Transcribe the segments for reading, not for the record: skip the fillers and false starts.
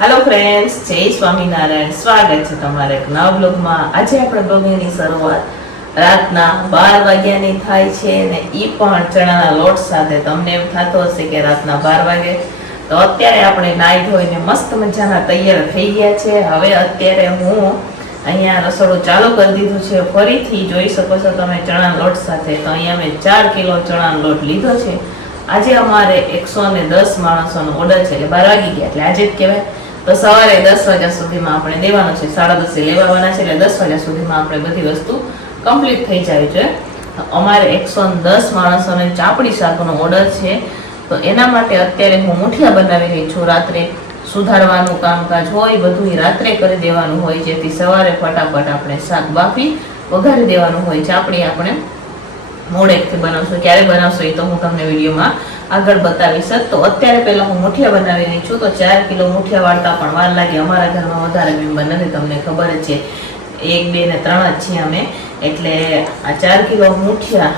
Hello friends, जय स्वामीनारायण। स्वागत है तमारे एक नवा ब्लॉगમાં। આજે આપણે બ્લોગની શરૂઆત રાતના 12 વાગ્યાની થાય છે ને ઈ પણ ચણાના લોટ સાથે। તમને એમ થતું હશે કે રાતના 12 વાગે, તો અત્યારે આપણે નાઈ ધોઈને મસ્ત મજાના તૈયાર થઈ ગયા છે। હવે અત્યારે હું અહીંયા રસોડું ચાલુ કરી દીધું છે। ફરીથી જોઈ શકો છો તમે ચણાના લોટ સાથે। તો અહીંયા મેં 4 કિલો ચણાનો લોટ લીધો છે। આજે અમારે 110 માણસોનો ઓર્ડર છે, એટલે 12 વાગી ગયા એટલે આજે જ કહેવાય। તો સવારે 10 વાગ્યા સુધીમાં આપણે દેવાનો છે, 10:30 લેવાના છે, એટલે 10 વાગ્યા સુધીમાં આપણે બધી વસ્તુ કમ્પ્લીટ થઈ જાય છે। અમારે 110 માણસોને ચાપડી શાકનો ઓર્ડર છે, તો એના માટે અત્યારે હું મુઠિયા બનાવી રહી છું। રાત્રે સુધારવાનું કામકાજ હોય બધું રાત્રે કરી દેવાનું હોય, જેથી સવારે ફટાફટ આપણે શાક બાફી વઘારી દેવાનું હોય। ચાપડી આપણે મોડેકથી બનાવશું, ક્યારે બનાવશું એ તો હું તમને વિડીયોમાં આગળ બતાવીશ। તો અત્યારે પહેલા હું મુઠિયા બનાવી રહી છું। તો 4 કિલો મુઠિયા વાળતા પણ વાર લાગે, અમારા ઘરમાં વધારે મેમ્બર નથી, તમને ખબર જ છે, 1, 2 ને 3 જ છીએ અમે। એટલે આ 4 કિલો મુઠિયા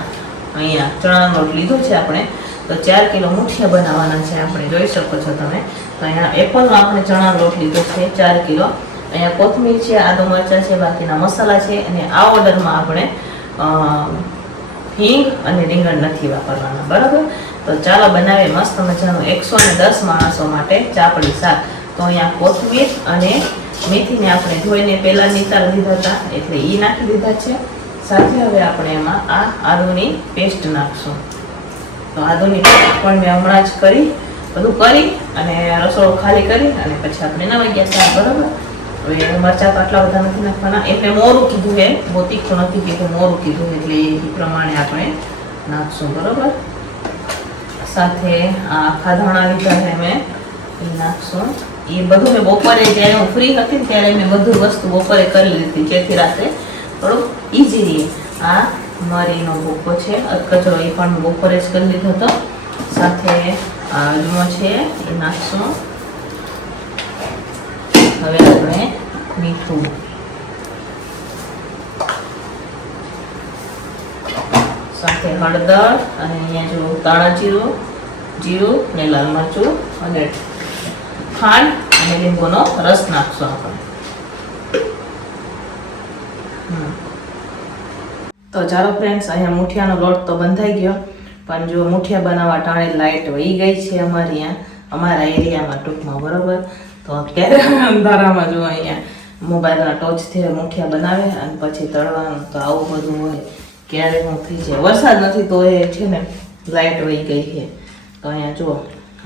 અહીંયા ચણાનો લોટ લીધો છે આપણે, તો 4 કિલો મુઠિયા બનાવવાના છે આપણે, જોઈ શકો છો તમે। તો અહીંયા એપલનો આપણે ચણાનો લોટ લીધો છે 4 કિલો। અહીંયા કોથમીર છે, આદુ મરચાં છે, બાકીના મસાલા છે, અને આ ઓર્ડરમાં આપણે હિંગ અને રીંગણ નથી વાપરવાના, બરાબર। તો ચાલો બનાવીએ મસ્ત મજાનું 110 માણસો માટે ચાપડી શાક। તો અહીંયા કોથમીર અને મેથીને આપણે ધોઈને પહેલા નિતારી દીધા હતા, એટલે એ નાખી દીધા છે। સાથે હવે આપણે એમાં આ આદુની પેસ્ટ નાખશું। તો આદુની પેસ્ટ પણ મેં હમણાં જ બધું કરી અને રસોડું ખાલી કરી અને પછી આપણે નવાઈ ગયા હતા, બરાબર। હવે મરચાં તો આટલા બધા નથી નાખવાના, એટલે મોરું કીધું છે, બહુ તીખું નથી કીધું, મોરું કીધું, એટલે એ પ્રમાણે આપણે નાખશું, બરાબર। સાથે આ આખા ધાણા લીધા છે મેં, એ નાખશું। એ બધું મેં બપોરે જ્યારે હું ફ્રી હતી ને ત્યારે મેં બધું વસ્તુ બપોરે કરી લીધી, જેથી રાતે થોડું ઇઝી રહે। આ મરીનો ભૂકો છે, અધકચરો, એ પણ બપોરે જ કરી લીધો હતો। સાથે આ અજમો છે એ નાખશું। હવે આપણે મીઠું, સાથે હળદર, અને અહીંયા જો તાળા જીરું ને લાલ મરચું અને ખાંડ અને લીંબુનો રસ નાખશું આપણે। તો ચાલો ફ્રેન્ડ્સ, અહીંયા મુઠિયાનો લોટ તો બંધાઈ ગયો, પણ જો મુઠિયા બનાવવા ટાણે લાઇટ વહી ગઈ છે અમારા એરિયામાં ટૂંકમાં, બરોબર। તો અત્યારે અંધારામાં જો અહીંયા મોબાઈલના ટોચથી મુઠિયા બનાવે અને પછી તળવાનું, તો આવું બધું હોય, ક્યારે હું થઈ જાય। વરસાદ નથી તો એ છે ને લાઇટ વહી ગઈ છે। તો અહીંયા જો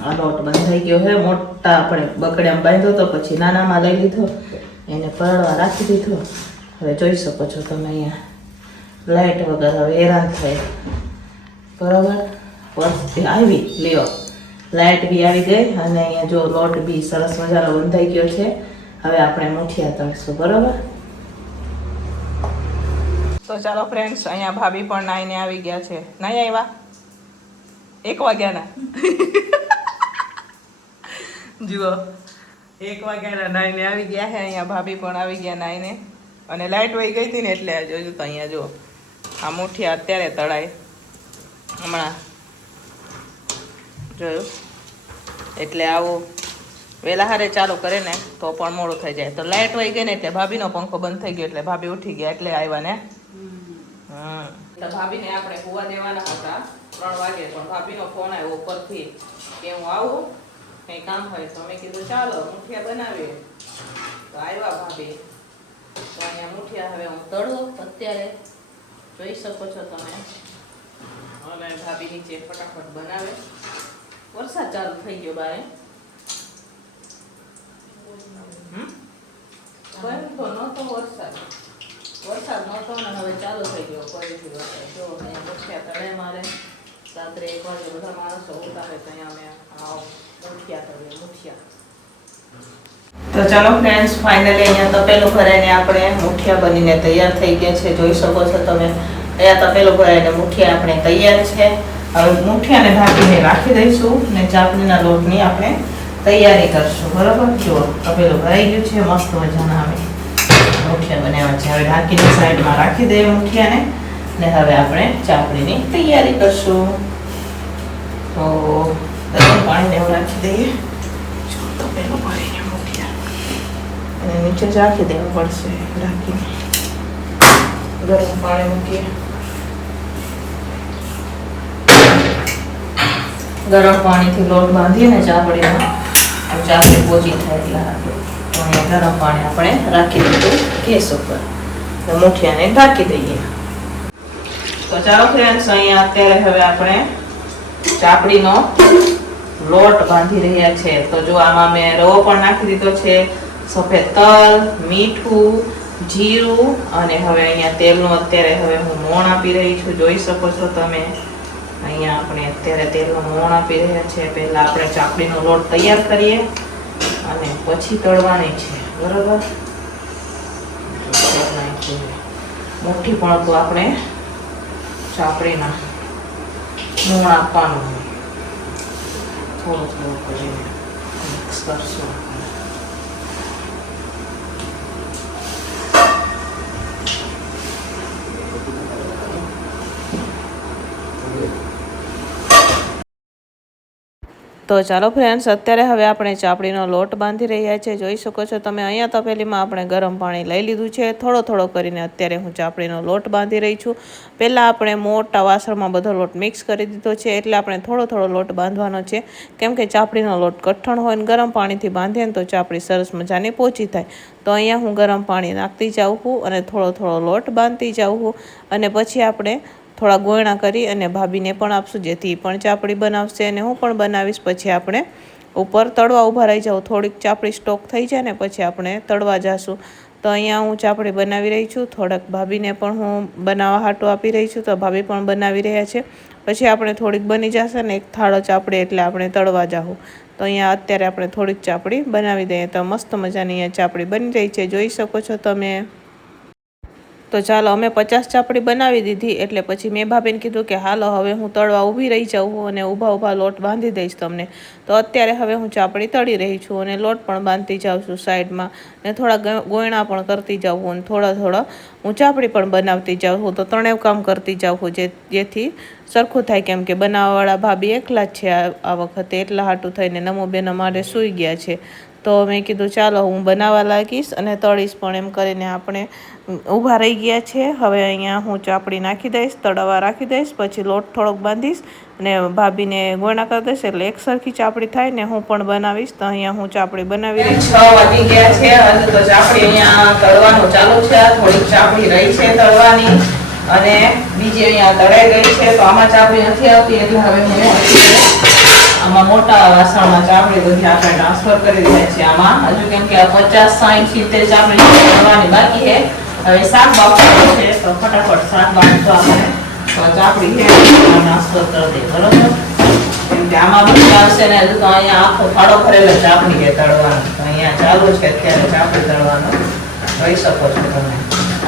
આ લોટ બંધાઈ ગયો છે, મોટા આપણે બકડામાં બાંધ્યો તો પછી નાનામાં લઈ લીધો, એને પરળવા રાખી દીધો। હવે જોઈ શકો છો તમે અહીંયા લાઇટ વગર હવે હેરાન થાય, બરાબર। વર્ષથી આવી લ્યો, લાઇટ બી આવી ગઈ અને અહીંયા જો લોટ બી સરસ મજાનો બંધાઈ ગયો છે। હવે આપણે મુઠિયા તળશું, બરાબર। તો ચાલો ફ્રેન્ડ્સ, અહીંયા ભાભી પણ નાઈને આવી ગયા છે। નાઈ આવ્યા 1 વાગ્યાના જુઓ 1 વાગ્યાના નાઈને આવી ગયા છે। અહીંયા ભાભી પણ આવી ગયા નાઈને, અને લાઇટ વહી ગઈ હતી ને એટલે જોયું તો અહીંયા જો આ મુઠિયા અત્યારે તળાય, હમણાં જોયું, એટલે આવું વહેલા હારે ચાલુ કરે ને તો પણ મોડું થઈ જાય। તો લાઇટ વહી ગઈ ને એટલે ભાભીનો પંખો બંધ થઈ ગયો, એટલે ભાભી ઉઠી ગયા એટલે આવ્યા ને। તો ભાભીને આપણે હોવા દેવાના હતા 3 વાગે, પણ ભાભીનો ફોન આવ્યો ઉપરથી કે હું આવું, કંઈ કામ હોય તો મેં કીધું ચાલો મુઠિયા બનાવીએ। તો આવ્યા ભાભી, તો અહીંયા મુઠિયા હવે હું તળું અત્યારે, જોઈ શકો છો તમે। અને ભાભી નીચે ફટાફટ બનાવે, વરસાદ ચાલુ થઈ ગયો બારે, નહોતો વરસાદ નહોતો ને હવે ચાલુ થઈ ગયો ફરીથી વરસાદ। જો અહીંયા મુઠિયા તળે મારે, રાત્રે 1 વાગે બધા માણસો ઉતારે તો અહીંયા અમે મુઠિયા તળીએ, મુઠિયા। તો ચાલો ફ્રેન્ડ્સ, ફાઇનલી અહીંયા તપેલું ભરાઈને આપણે મુઠિયા બનીને તૈયાર થઈ ગયા છે, જોઈ શકો છો તમે। અહીંયા તપેલું ભરાઈને મુઠિયા આપણે તૈયાર છે। હવે મુઠિયાને ઢાંકીને રાખી દઈશું ને ચાપડીના લોટની આપણે તૈયારી કરશું, બરાબર। જો તપેલું ભરાઈ ગયું છે, મસ્ત મજાના હવે મુઠિયા બનાવ્યા છે। હવે ઢાંકીને સાઈડમાં રાખી દઈએ મુઠિયાને, ને હવે આપણે ચાપડીની તૈયારી કરશું। તો ગરમ પાણીને એવું રાખી દઈએ, જો તપેલું ભરીને મુઠિયા નીચે જ રાખી દેવું પડશે. રાખીને ગરમ પાણી મૂકીએ. ગરમ પાણીથી લોટ બાંધીએ ને ચાપડીમાં તો ચાપડી પોચી થાય એટલે હાથું. તો અહીંયા ગરમ પાણી આપણે રાખી દીધું ગેસ ઉપર. મુઠિયાને ઢાંકી દઈએ. તો ચાલો ફ્રેન્ડ્સ, અહીંયા અત્યારે હવે આપણે ચાપડીનો લોટ બાંધી રહ્યા છે. તો જો આમાં મેં રવો પણ નાખી દીધો છે, સફેદ તલ, મીઠું, જીરું અને હવે અહીંયા તેલનું અત્યારે હવે હું મોણ આપી રહી છું. જોઈ શકો છો તમે અહીંયા આપણે અત્યારે તેલનું મોણ આપી રહ્યા છે. પહેલા આપણે ચાપડીનો લોટ તૈયાર કરીએ અને પછી તળવાની છે, બરોબર. મોટી પણ તો આપણે ચાપડીના મોણ આપવાનું થોડું થોડું કરીને મિક્સ કરશું. તો ચાલો ફ્રેન્ડ્સ, અત્યારે હવે આપણે ચાપડીનો લોટ બાંધી રહ્યા છે. જોઈ શકો છો તમે અહીંયા તપેલીમાં આપણે ગરમ પાણી લઈ લીધું છે. થોડો થોડો કરીને અત્યારે હું ચાપડીનો લોટ બાંધી રહી છું. પહેલાં આપણે મોટા વાસણમાં બધો લોટ મિક્સ કરી દીધો છે, એટલે આપણે થોડો થોડો લોટ બાંધવાનો છે. કેમ કે ચાપડીનો લોટ કઠણ હોય ને ગરમ પાણીથી બાંધીએ ને તો ચાપડી સરસ મજાની પોચી થાય. તો અહીંયા હું ગરમ પાણી નાખતી જાઉં છું અને થોડો થોડો લોટ બાંધતી જાઉં છું. અને પછી આપણે થોડા ગોયણા કરી અને ભાભીને પણ આપશું, જેથી પણ ચાપડી બનાવશે અને હું પણ બનાવીશ. પછી આપણે ઉપર તળવા ઊભા રહી જાઉં. થોડીક ચાપડી સ્ટોક થઈ જાય ને પછી આપણે તળવા જઈશું. તો અહીંયા હું ચાપડી બનાવી રહી છું. થોડાક ભાભીને પણ હું બનાવવા હાટું આપી રહી છું, તો ભાભી પણ બનાવી રહ્યા છે. પછી આપણે થોડીક બની જશે ને એક થાળો ચાપડી, એટલે આપણે તળવા જાઉં. તો અહીંયા અત્યારે આપણે થોડીક ચાપડી બનાવી દઈએ. તો મસ્ત મજાની અહીંયા ચાપડી બની રહી છે, જોઈ શકો છો તમે. તો ચાલો, અમે 50 ચાપડી બનાવી દીધી. એટલે પછી મેં ભાભીને કીધું કે હાલો હવે હું તળવા ઊભી રહી જાઉં અને ઊભા ઊભા લોટ બાંધી દઈશ તમને. તો અત્યારે હવે હું ચાપડી તળી રહી છું અને લોટ પણ બાંધતી જાઉં છું સાઈડમાં, ને થોડા ગોયણા પણ કરતી જાઉં અને થોડા થોડા હું ચાપડી પણ બનાવતી જાઉં છું. તો ત્રણેય કામ કરતી જાઉં છું, જેથી સરખું થાય. કેમ કે બનાવવાવાળા ભાભી એકલા જ છે આ વખતે, એટલા હાટું થઈને નમોબેન અમારે સૂઈ ગયા છે. તો મેં કીધું ચાલો હું બનાવવા લાગીશ અને તળીશ પણ, એમ કરીને આપણે ઊભા રહી ગયા છે. હવે અહીંયા હું ચાપડી નાખી દઈશ, તળવા રાખી દઈશ, પછી લોટ થોડોક બાંધીશ અને ભાભીને ગોળણા કરી દઈશ, એટલે એક સરખી ચાપડી થાય ને હું પણ બનાવીશ. તો અહીંયા હું ચાપડી બનાવી રહી. 6 વાગી ગયા છે, હજુ તો ચાપડી અહીંયા તળવાનું ચાલુ છે. થોડીક ચાપડી રહી છે તળવાની અને બીજી અહીંયા તળાઈ ગઈ છે. તો આમાં ચાપડી નથી આવતી, એટલે હવે હું આમાં મોટા વાસણમાં ચાપડી બધી આપણે ટ્રાન્સફર કરી દીધા છે. આમાં હજુ કેમ કે 50, 60, 70 ચાપડી તળવાની બાકી છે. હવે શાક બાફવાનું છે, તો ફટાફટ શાક બાફતો આપણે તો ચાપડી છે ટ્રાન્સફર કરી દે, બરોબર. કેમ કે આમાં બધું આવશે ને હજુ તો અહીંયા આખો ફાળો ભરેલો ચાપડી છે તળવાનું. તો અહીંયા ચાલુ છે અત્યારે ચાપડી તળવાનું, જોઈ શકો છો તમે.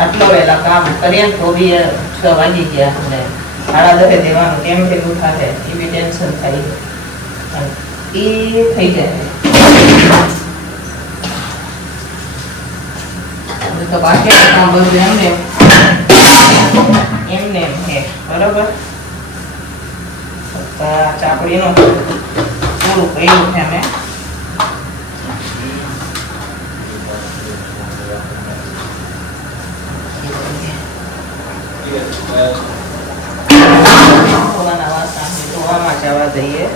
આટલો વહેલા કામ કરીએ ને તો બી 6 વાગી ગયા. અને 10:30 દેવાનું કેમ ભેગું થાય એ બી ટેન્શન થાય, એ થઈ જાય. તો બાકી કામ બધું એમને એમ છે, બરોબર. ચાપડીનું પૂરું કર્યું છે અમે. ધોવામાં જવા દઈએ.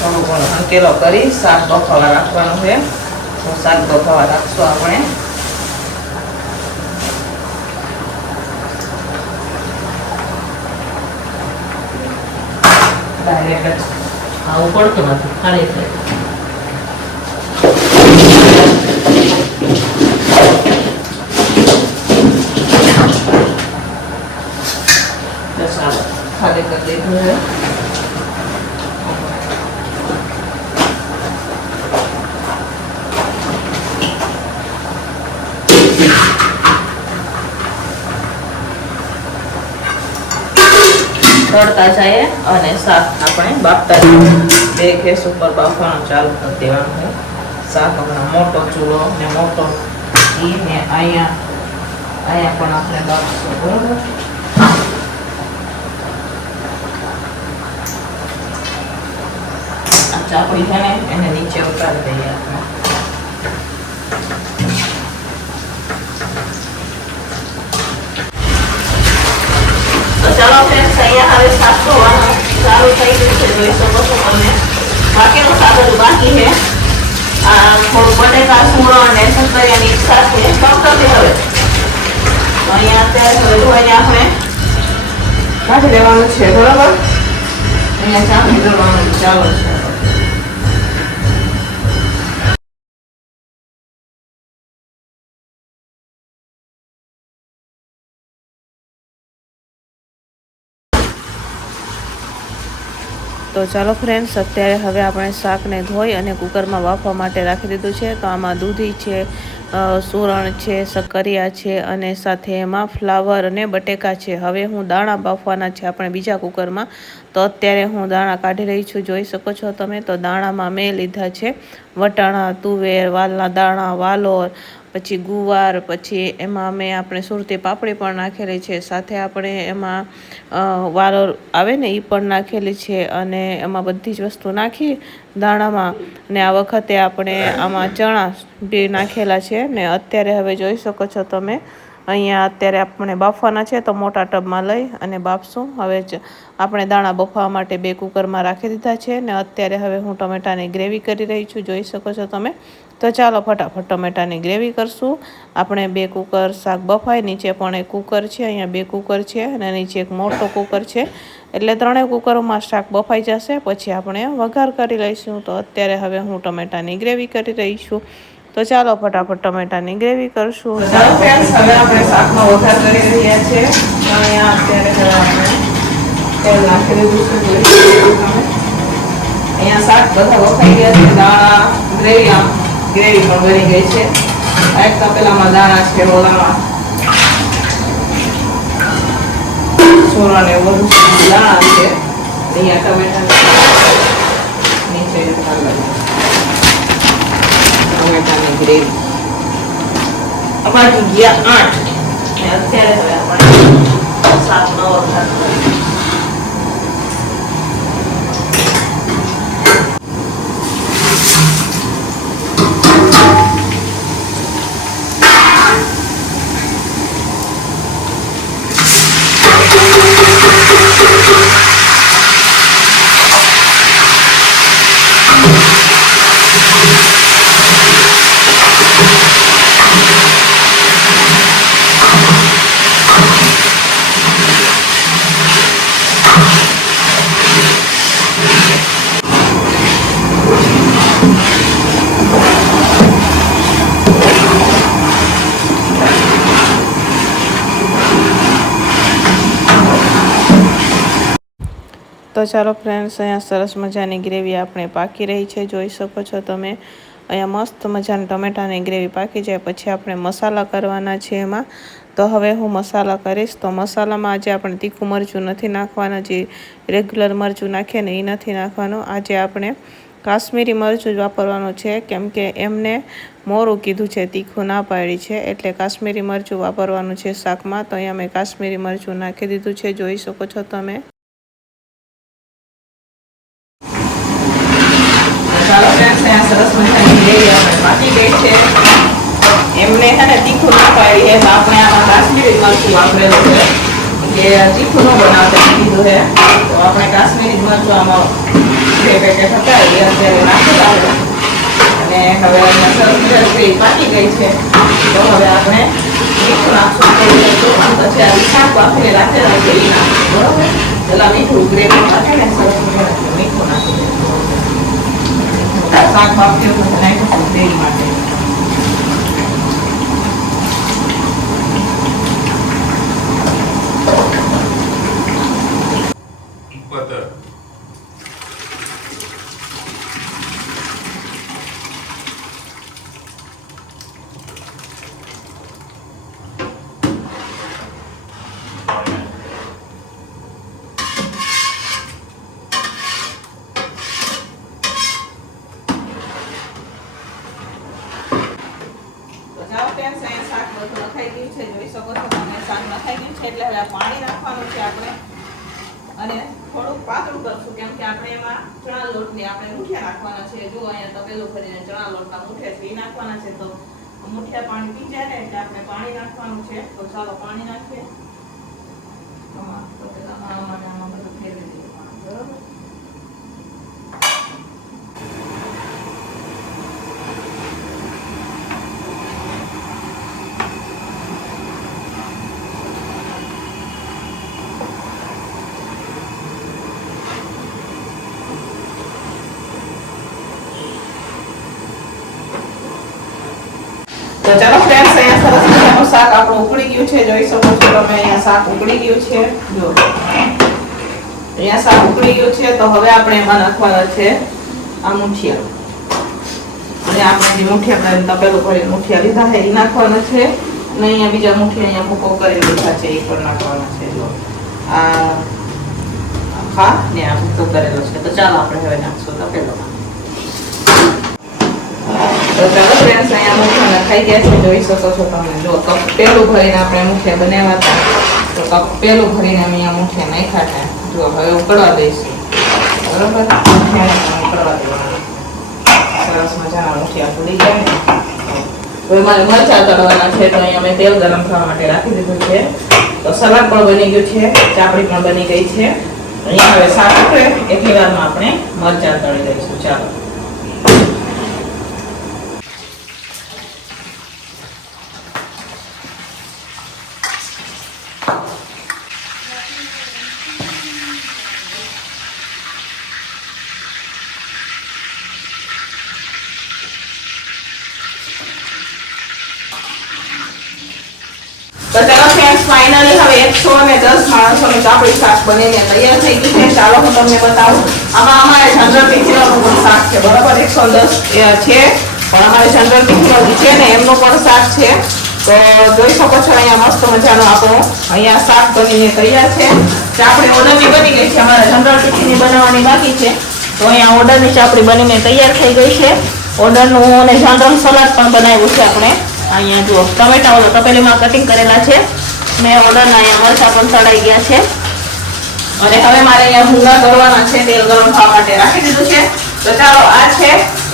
થોડું ઘણું અંકેલો કરી શાક બફાવા રાખવાનું છે. તો શાક બફાવા રાખશું આપણે. ડાયરેક્ટ આવું પડતું નથી, ખાલી થાય. ચાલો ખાલી કરી દીધું છે. તળતા જાય અને શાક આપણે બાફતા જઈએ. 2 ગેસ ઉપર બાફવાનું ચાલુ કરી દેવાનું છે. શાક હમણાં મોટો ચૂલો ને મોટો ઘી ને અહીંયા પણ આપણે બાફશું, બરોબર. આ ચાપડી છે ને એને નીચે ઉતારી દઈએ આપણે. અહીંયા હવે શાક ધોવાનું સારું થઈ ગયું છે, જોઈ શકો છો તમે. બાકીનું શાક બધું બાકી છે. આ થોડું બટેકા સુંગળો અને સક્કરિયાની સાથે કમકમતી હવે. તો અહીંયા અત્યારે હવે ધોઈને આપણે કાઢી લેવાનું છે, બરોબર. અહીંયા ચાસણી કરવાનું ચાલુ છે. તો ચાલો ફ્રેન્ડ્સ, અત્યારે હવે આપણે શાકને ધોઈ અને કુકરમાં બાફવા માટે રાખી દીધું છે. તો આમાં દૂધી છે, સુરણ છે, સક્કરિયા છે અને સાથે એમાં ફ્લાવર અને બટેકા છે. હવે હું દાણા બાફવાના છે આપણે બીજા કુકરમાં. તો અત્યારે હું દાણા કાઢી રહી છું, જોઈ શકો છો તમે. તો દાણામાં મેં લીધા છે વટાણા, તુવેર, વાલના દાણા, વાલોર, પછી ગુવાર, પછી એમાં મેં આપણે સુરતી પાપડી પણ નાખેલી છે, સાથે આપણે એમાં વાલોર આવે ને એ પણ નાખેલી છે, અને એમાં બધી જ વસ્તુ નાખી દાણામાં. ને આ વખતે આપણે આમાં ચણા બી નાખેલા છે. ને અત્યારે હવે જોઈ શકો છો તમે, અહીંયા અત્યારે આપણે બાફવાના છે. તો મોટા ટબમાં લઈ અને બાફશું. હવે આપણે દાણા બફવા માટે 2 કુકરમાં રાખી દીધા છે. ને અત્યારે હવે હું ટમેટાની ગ્રેવી કરી રહી છું, જોઈ શકો છો તમે. તો ચાલો ફટાફટ ટમેટાની ગ્રેવી કરશું. આપણે 2 કુકર શાક બફાય, નીચે પણ એક કુકર છે, અહીંયા 2 કુકર છે અને નીચે એક મોટો કુકર છે. એટલે 3 કુકરોમાં શાક બફાઈ જશે, પછી આપણે વઘાર કરી લઈશું. તો અત્યારે હવે હું ટમેટાની ગ્રેવી કરી રહી છું. તો ચાલો ફટાફટ ટમેટાની ગ્રેવી કરશું. હવે આપણે શાકનો વઘાર કરી રહ્યા છીએ. અહીંયા અત્યારે આપણે તેલ નાખી દીધું છે. અહીંયા શાક બધા વખાઈ ગયા છે. દાણા ગ્રેવી પણ બની ગઈ છે. એક તપેલામાં દાણા છે, ઓલામાં સોરા ને બધું દાણા છે. અહીંયા ટમેટા નીચે ટમેટાની ગ્રેવી બાજુ ગયા 8. અને અત્યારે હવે આપણે શાકનો વઘાર કરીએ. તો ચાલો ફ્રેન્ડ્સ, અહીંયા સરસ મજાની ગ્રેવી આપણે પાકી રહી છે, જોઈ શકો છો તમે. અહીંયા મસ્ત મજાની ટમેટાની ગ્રેવી પાકી જાય પછી આપણે મસાલા કરવાના છે એમાં. તો હવે હું મસાલા કરીશ. તો મસાલામાં આજે આપણે તીખું મરચું નથી નાખવાના, જે રેગ્યુલર મરચું નાખીએ ને એ નથી નાખવાનું. આજે આપણે કાશ્મીરી મરચું જ વાપરવાનું છે, કેમ કે એમને મોરું કીધું છે, તીખું ના પાડી છે, એટલે કાશ્મીરી મરચું વાપરવાનું છે શાકમાં. તો અહીંયા મેં કાશ્મીરી મરચું નાખી દીધું છે, જોઈ શકો છો તમે. સરસ મજાની ગ્રેવી આપણે પાકી ગઈ છે. એમને છે ને તીખું ના પાડી છે, તો આપણે આમાં કાશ્મીરી મરચું વાપરેલું છે, કે તીખું ન બનાવતા કીધું છે. તો આપણે કાશ્મીરી મરચું આમાં 2 પેકેટ હતા એ અત્યારે નાખેલા છે. અને હવે અહીંયા સરસ મજાની ગ્રેવી પાકી ગઈ છે. તો હવે આપણે મીઠું નાખશું, પછી આ શાક વાપરીને રાખેલા છે એ નાખશું, બરોબર. પેલા મીઠું ગ્રેવી નાખે ને સરસ મજાનું મીઠું નાખી શાક બાફીઓ તો નાખ્યું ગ્રેવી માટે. શાક બધું નખાઈ ગયું છે, જોઈ શકો છો તમે. શાક નખાઈ ગયું છે એટલે હવે પાણી નાખવાનું છે આપણે, અને થોડુંક પાતળું કરશું, કેમ કે આપણે એમાં ચણા લોટની આપણે મુઠિયા નાખવાના છે. જો અહીંયા તપેલું ભરીને ચણા લોટના મુઠિયા છે એ નાખવાના છે. તો મુઠિયા પાણી પી જાય ને એટલે આપણે પાણી નાખવાનું છે. તો ચાલો પાણી નાખીએ. આમાં તો ચાલો ફ્રેન્ડ્સ, અહીંયા સરસ મજાનું શાક આપણું ઉકળી ગયું છે. જોઈ શકો છો તમે, અહીંયા શાક ઉકળી ગયું છે. જો અહીંયા શાક ઉકળી ગયું છે. તો હવે આપણે એમાં નાખવાના છે આ મુઠિયા. અને આપણે જે મુઠિયા આપણે તપેલું ભરીને મુઠિયા લીધા છે એ નાખવાના છે. અને અહીંયા બીજા મુઠિયા અહીંયા ભૂકો કરી લીધા છે એ પણ નાખવાના છે. જો આ આખા ને આ ભૂકો કરેલો છે. તો ચાલો આપણે હવે નાખશું તપેલું. તો ચાલો ફ્રેન્ડ્સ, અહીંયા મુઠિયા નખાઈ ગયા છે. જોઈ શકો છો તમે. જો કપ પેલું ભરીને આપણે મુઠિયા બનાવ્યા હતા, તો કપ પેલું ભરીને અમે અહીંયા મુઠિયા નાખ્યા હતા. જો હવે ઉકળવા દઈશું. બરોબર, મુઠિયાને ઉકળવા દેવાના. સરસ મજાના મુઠિયા ઉકળી જાય ને હવે મારે મરચાં તળવાના છે. તો અહીંયા મેં તેલ ગરમ થવા માટે રાખી દીધું છે. તો સલાડ પણ બની ગયું છે, ચાપડી પણ બની ગઈ છે. અહીંયા હવે શાક ઉકળે એટલી વારમાં આપણે મરચાં તળી દઈશું. ચાલો. તો ચાલો ફ્રેન્ડ્સ, ફાઇનલી હવે 110 માણસોનું ચાપડી શાક બનીને તૈયાર થઈ ગયું છે. ચાલો હું તમને બતાવું. આમાં અમારે જનરલ ટીચરનું પણ શાક છે. બરાબર, 110 છે, પણ અમારે જનરલ ટીચર છે ને એમનું પણ શાક છે. તો જોઈ શકો છો અહીંયા મસ્ત મજાનું આપણું અહીંયા શાક બનીને તૈયાર છે. ચાપડી ઓર્ડરની બની ગઈ છે. અમારે જનરલ ટીચરની બનાવવાની બાકી છે. તો અહીંયા ઓર્ડરની ચાપડી બનીને તૈયાર થઈ ગઈ છે. ઓર્ડરનું અને જનરલ સલાડ પણ બનાવ્યું છે આપણે. અહીંયા જુઓ, ટમેટા ઓલો તપેલીમાં કટિંગ કરેલા છે. મેં ઓર્ડરના અહીંયા મરચાં પણ તળાઈ ગયા છે. અને હવે મારે અહીંયા ભૂંગળા કરવાના છે. તેલ ગરમ થવા માટે રાખી દીધું છે. તો ચાલો, આ છે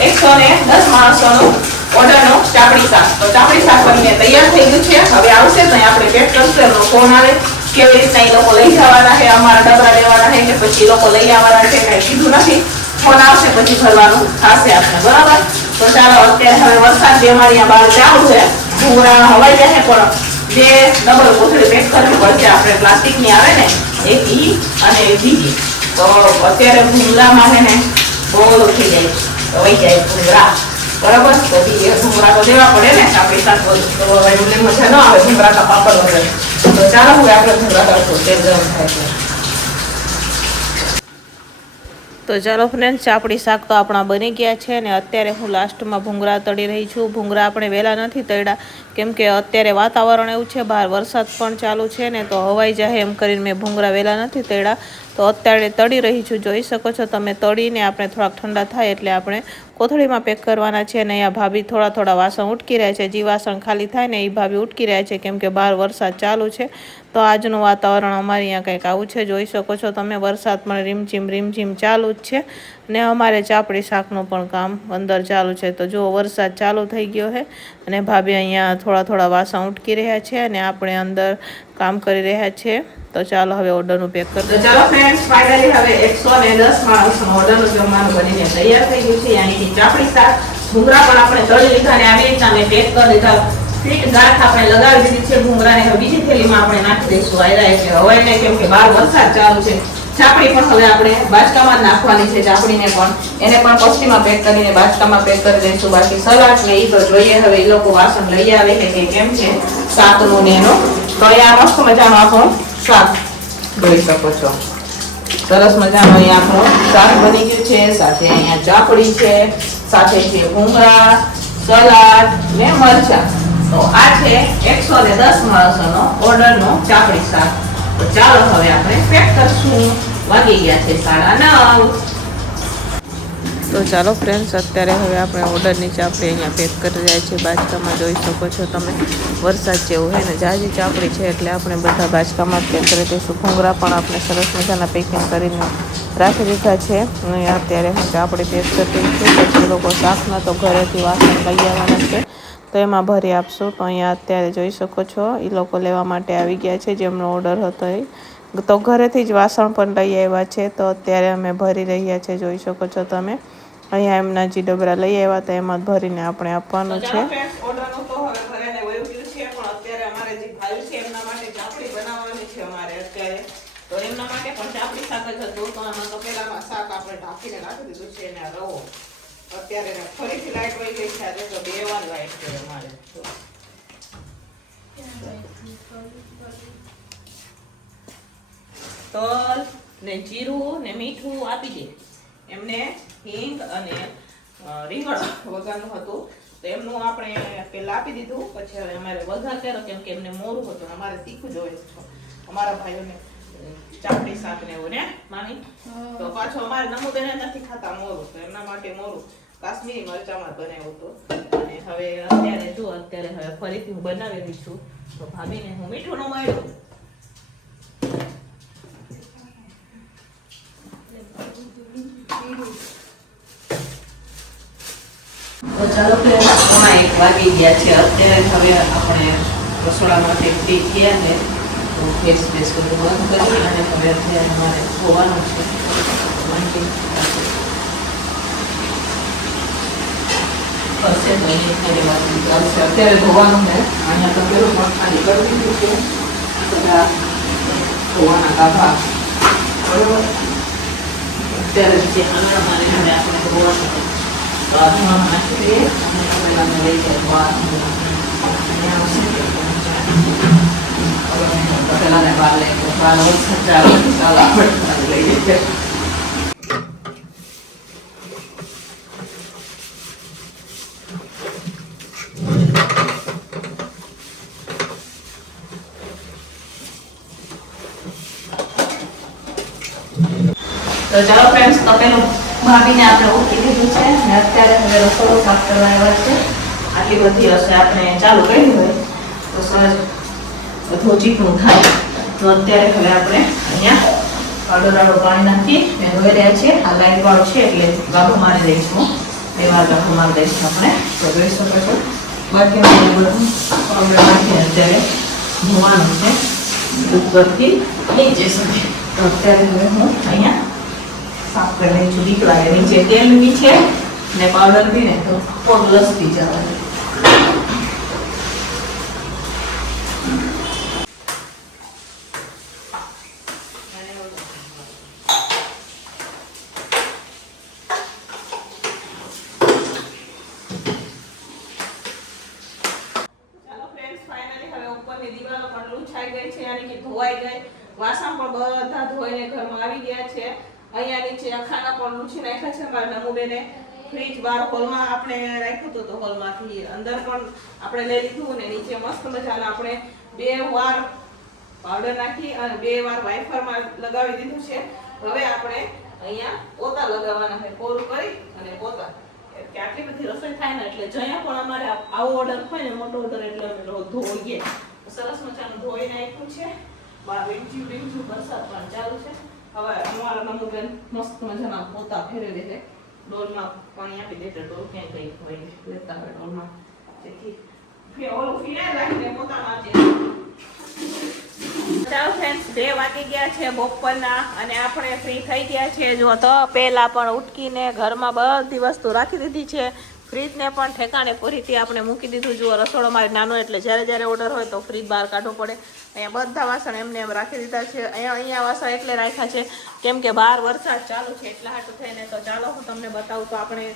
110 માણસોનું ઓર્ડરનું ચાપડી શાક. તો ચાપડી શાક બનીને તૈયાર થઈ ગયું છે. હવે આવશે તો આપણે પેક કરશું. એમનો ફોન આવે કેવી રીતના એ લોકો લઈ જવાના છે, અમારા ડબરા લેવાના છે કે પછી લોકો લઈ આવવાના છે, કઈ કીધું નથી. ફોન આવશે પછી ભરવાનું થશે આપણે. બરાબર, તો ચાલો. અત્યારે હવે વરસાદ જે અમારી અહીંયા બહાર ચાલુ છે, ભૂંગળા હવાઈ જાય પણ બે ડબલ કોથળી પેક કરવી પડશે આપણે. પ્લાસ્ટિકની આવે ને એક ઈ અને એક બીજી. તો અત્યારે ભૂંગળામાં છે ને બહુ થઈ જાય, હવાઈ જાય ભૂંગળા. બરાબર, તો ભૂંગળા તો દેવા પડે ને આપણી સાથે. તો હવે મને મજા ન આવે ભૂંગળા કા પાપડ વગર. તો ચાલો હવે આપણે ભૂંગળા કરશું. તેલ ગરમ થાય છે. તો ચાલો ફ્રેન્ડ્સ, ચાપડી શાક તો આપણા બની ગયા છે. અને અત્યારે હું લાસ્ટમાં ભૂંગળા તળી રહી છું. ભૂંગળા આપણે વહેલા નથી તળ્યા, કેમ કે અત્યારે વાતાવરણ એવું છે, બહાર વરસાદ પણ ચાલુ છે ને, તો હવાઈ જાય એમ કરીને મેં ભૂંગળા વહેલા નથી તળ્યા. તો અત્યારે તળી રહી છું. જોઈ શકો છો તમે. તળીને આપણે થોડાક ઠંડા થાય એટલે આપણે કોથળીમાં પેક કરવાના છે. અને અહીંયા ભાભી થોડા વાસણ ઉટકી રહ્યા છે. જે વાસણ ખાલી થાય ને એ ભાભી ઉટકી રહ્યા છે, કેમ કે બહાર વરસાદ ચાલુ છે. તો આજનું વાતાવરણ અમારે અહીંયા કંઈક આવું છે. જોઈ શકો છો તમે. વરસાદ પણ રીમઝીમ ચાલુ જ છે. ને અમારે ચાપડી શાકનું પણ કામ અંદર ચાલુ છે. તો જો વરસાદ ચાલુ થઈ ગયો છે અને ભાભી અહીંયા થોડા વાસણ ઉટકી રહ્યા છે અને આપણે અંદર કામ કરી રહ્યા છે. તો ચાલો હવે ઓર્ડરનું પેક કરી દો. ચાલો ફ્રેન્ડ્સ, ફાઇનલી હવે 110 માણસનું ઓર્ડરનું જમવાનું બનીને તૈયાર થઈ ગયું છે. યાની કે ચાપડી શાક, ભૂંગળા પણ આપણે તળી લીધા ને આવી રીતના મેં પેક કરી લીધા. ફીટ ગાંઠ આપણે લગાવી દીધી છે ભૂંગળાને. હવે બીજી થેલીમાં આપણે નાખી દઈશું. આયરા એટલે હવાઈ નહીં, કેમ કે બહાર વરસાદ ચાલુ છે. ચાપડી પણ હવે આપણે બાચકામાં જ નાખવાની છે. ચાપડીને પણ એને પણ પસ્તીમાં પેક કરીને બાચકામાં પેક કરી દઈશું. બાકી સલાડ ને એ તો જોઈએ હવે એ લોકો વાસણ લઈ આવે કે કેમ છે શાકનું ને એનું. તો અહીંયા મસ્ત મજાનું આપણું શાક જોઈ શકો છો. સરસ મજાનું અહીંયા આપણું શાક બની ગયું છે. સાથે અહીંયા ચાપડી છે, સાથે છે ભૂંગળા, સલાડ ને મરચાં. તો આ છે 110 માણસોનો ઓર્ડરનો ચાપડી શાક. તો ચાલો હવે આપણે પેક કરશું. વાગી ગયા છે 9:30. તો ચાલો ફ્રેન્ડ્સ, અત્યારે હવે આપણે ઓર્ડરની ચાપડી અહીંયા પેક કરી રહ્યા છીએ. બાચકામાં જોઈ શકો છો તમે. વરસાદ જેવું હોય ને, જાજી ચાપડી છે એટલે આપણે બધા બાચકામાં પેક કરી દઈશું. ભૂંગળા પણ આપણે સરસ મજાના પેકિંગ કરીને રાખી દીધા છે. અહીંયા અત્યારે હું ચાપડી પેક કરી દઈશું. પછી લોકો શાકના તો ઘરેથી વાસણ લઈ આવવાના છે, તો એમાં ભરી આપશું. તો અહીંયા અત્યારે જોઈ શકો છો એ લોકો લેવા માટે આવી ગયા છે. જેમનો ઓર્ડર હતો એ તો ઘરેથી જ વાસણ પણ લઈ આવ્યા છે, તો અત્યારે અમે ભરી રહ્યા છે. જોઈ શકો છો તમે અહીંયા એમના જે ડબરા લઈ આવ્યા હતા એમાં ભરીને આપણે આપવાનું છે. તો એમના માટે પણ ચાપડી શાક જ હતું, તો આમાં તો પેલામાં શાક આપણે ઢાંકીને રાખી દીધું છે અને રવો અત્યારે ફરીથી લાઈટ વહી ગઈ છે. આજે તો 2 વાર લાઈટ છે અમારે. તલ ને જીરું ને મીઠું આપી દે એમને. હિંગ અને રીંગણ વઘારનું હતું, તો એમનું આપણે પેલા આપી દીધું. પછી હવે અમારે વઘાર કર્યો, કેમ કે એમને મોરું હતું, અમારે તીખું જોઈએ અમારા ભાઈઓને ચાપડી શાક ને એવું ને માની. તો પાછો અમારે નમુબેન નથી ખાતા મોરું, તો એમના માટે મોરું કાશ્મીરી મરચામાં બનાવ્યું હતું. અને હવે અત્યારે હવે ફરીથી હું બનાવી રહી છું. તો ભાભીને હું મીઠું ન મળ્યું. તો ચાલો કે 1 વાગી ગયા છે અત્યારે. હવે આપણે રસોડામાંથી ફ્રી થયા ને તો ગેસ બધું બંધ કરી અને હવે અત્યારે અમારે ધોવાનું છે. અત્યારે ધોવાનું ને અહીંયા તો પેલું પણ ખાલી કરી દીધું છે. બધા ધોવાના ગાભા બરોબર. અત્યારે જે આંગણામાં હવે આપણે ધોવાનું નાખી દઈએ અને પેલા લઈ જાય પેલા બાર લઈ જઈએ. તો ચાલો ફ્રેન્ડ્સ, તો પેલું ભાભીને આપણે ઓળખી દીધું છે અને અત્યારે હવે રસોડું સાફ કરવા આવ્યા છે. આટલી બધી હશે આપણે ચાલુ કરી હોય તો સરસ બધું ચીકણું થાય. તો અત્યારે હવે આપણે અહીંયા આડો પાણી નાખી મેં ધોઈ રહ્યા છીએ. આ લાઈટ વાળું છે એટલે ગાભો મારી દઈશું. 2 વાર ગાભો મારી દઈશું આપણે. તો જોઈ શકો છો બાકી બધું પાવડર નાખીને અત્યારે ધોવાનું છે ઉપરથી નીચે સુધી. તો અત્યારે હવે હું અહીંયા સાફ કરી લઈ છું. દીકરા નીચે તેલ બી છે ને પાવડર બી ને, તો પગ લસતી જવાનું. દિવાલો પણ લૂછાઈ ગઈ છે, યાની કે ધોવાઈ ગઈ. વાસણ પણ બધા ધોઈને ઘરમાં આવી ગયા છે. અહીંયા નીચે ખાના પણ લૂછી નાખ્યા છે. મારા નમુબેને ફ્રીજ બહાર હોલમાં આપણે રાખ્યું હતું, તો હોલમાંથી અંદર પણ આપણે લઈ લીધું અને નીચે મસ્ત મજાના આપણે 2 વાર પાવડર નાખી અને 2 વાર વાઇફરમાં લગાવી દીધું છે. હવે આપણે અહીંયા પોતા લગાવવાના છે, કોરું કરી અને પોતા. કે આટલી બધી રસોઈ થાય ને એટલે જ્યાં પણ અમારે આવો ઓર્ડર હોય ને મોટો ઓર્ડર એટલે અમે ધોઈએ. સરસ મજાનું ધોઈ નાખ્યું છે. બહાર વીંચ્યું વરસાદ પણ ચાલુ છે. હવે અમારા નમુબેન મસ્ત મજાના પોતા ફેરવી દે. ડોલમાં પાણી આપી દે, ડોલ ક્યાંય કઈ હોય લેતા હોય ડોલમાં, જેથી ઓલું ફીણા રાખીને પોતા મારજે. ચાલો ફ્રેન્ડ્સ, 2 વાગી ગયા છે બપોરના અને આપણે ફ્રી થઈ ગયા છે. જો તો પહેલા પણ ઉઠકીને ઘરમાં બધી વસ્તુ રાખી દીધી છે. ફ્રીજને પણ ઠેકાણે પૂરીથી આપણે મૂકી દીધું. જુઓ રસોડો મારે નાનો એટલે જ્યારે ઓર્ડર હોય તો ફ્રીજ બહાર કાઢવું પડે. અહીંયા બધા વાસણ એમને એમ રાખી દીધા છે. અહીંયા વાસણ એટલે રાખ્યા છે કેમ કે બહાર વરસાદ ચાલુ છે એટલા હાટું થઈને. તો ચાલો હું તમને બતાવું. તો આપણે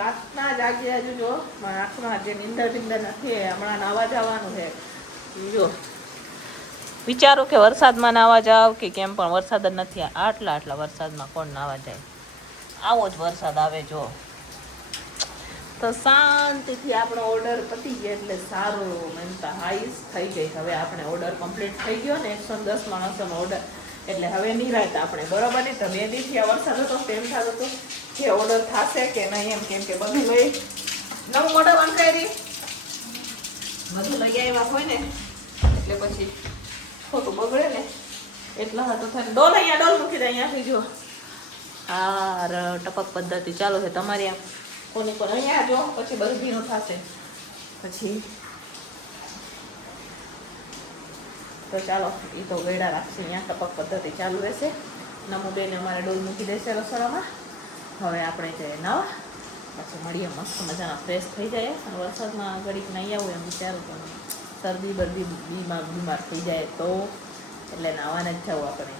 રાતના જાગી જો આંખમાં જે નીંદર નથી, હમણાં નાવા જવાનું છે. જો વિચારો કે વરસાદમાં નાવા જાવ કે કેમ, પણ વરસાદ જ નથી. આટલા વરસાદમાં કોણ નાવા જાય? આવો જ વરસાદ આવે. જો તો શાંતિથી આપણો ઓર્ડર પતી ગયો એટલે સારું મનતા હાઈસ થઈ ગઈ. હવે આપણે ઓર્ડર કમ્પ્લીટ થઈ ગયો ને 110 માણસોનો ઓર્ડર, એટલે હવે નિરાંત આપણે બરોબર નહીં. તો 2 દિવસથી આ વરસાદ હતો તેમ થતું હતું કે ઓર્ડર થશે કે નહીં એમ, કેમ કે બધું લઈ નવું મોઢા વંચાઈ બધું લઈ આવ્યા હોય ને એટલે પછી ખોટું બગડે ને એટલા હતું થાય. ડોલ અહીંયા ડોલ મૂકી દે અહીંયાથી. જો આ ટપક પદ્ધતિ ચાલુ છે તમારી. આમ કોની કોને અહીંયા જો પછી બધું ભીનું થશે પછી. તો ચાલો એ તો ગયડા રાખશે, અહીંયા ટપક પદ્ધતિ ચાલુ રહેશે. નમુબેને અમારે ડોલ મૂકી દેશે રસોડામાં. હવે આપણે જઈએ નાવા, પછી મળીએ, મસ્ત મજાના ફ્રેશ થઈ જાય. અને વરસાદમાં ઘડીક નહીં આવું એમ વિચારું, પણ શરદી બરદી બીમાર થઈ જાય તો એટલે નાવાને જ જવું આપણે.